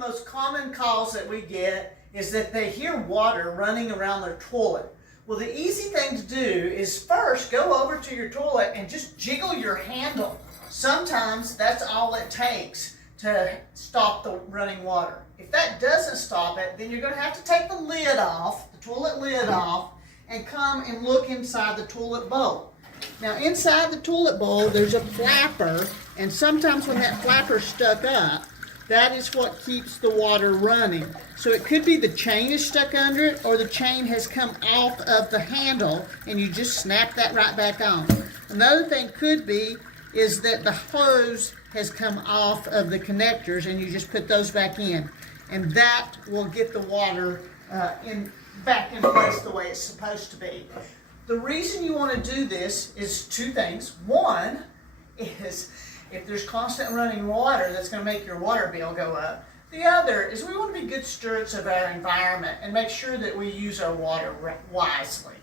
most common calls that we get is that they hear water running around their toilet. Well, the easy thing to do is first go over to your toilet and just jiggle your handle. Sometimes that's all it takes to stop the running water. If that doesn't stop it, then you're going to have to take the lid off, the toilet lid off, and come and look inside the toilet bowl. Now inside the toilet bowl there's a flapper, and sometimes when that flapper's stuck up, that is what keeps the water running. So it could be the chain is stuck under it, or the chain has come off of the handle and you just snap that right back on. Another thing could be is that the hose has come off of the connectors and you just put those back in. And that will get the water back in place the way it's supposed to be. The reason you want to do this is two things. One is if there's constant running water, that's going to make your water bill go up. The other is we want to be good stewards of our environment and make sure that we use our water wisely.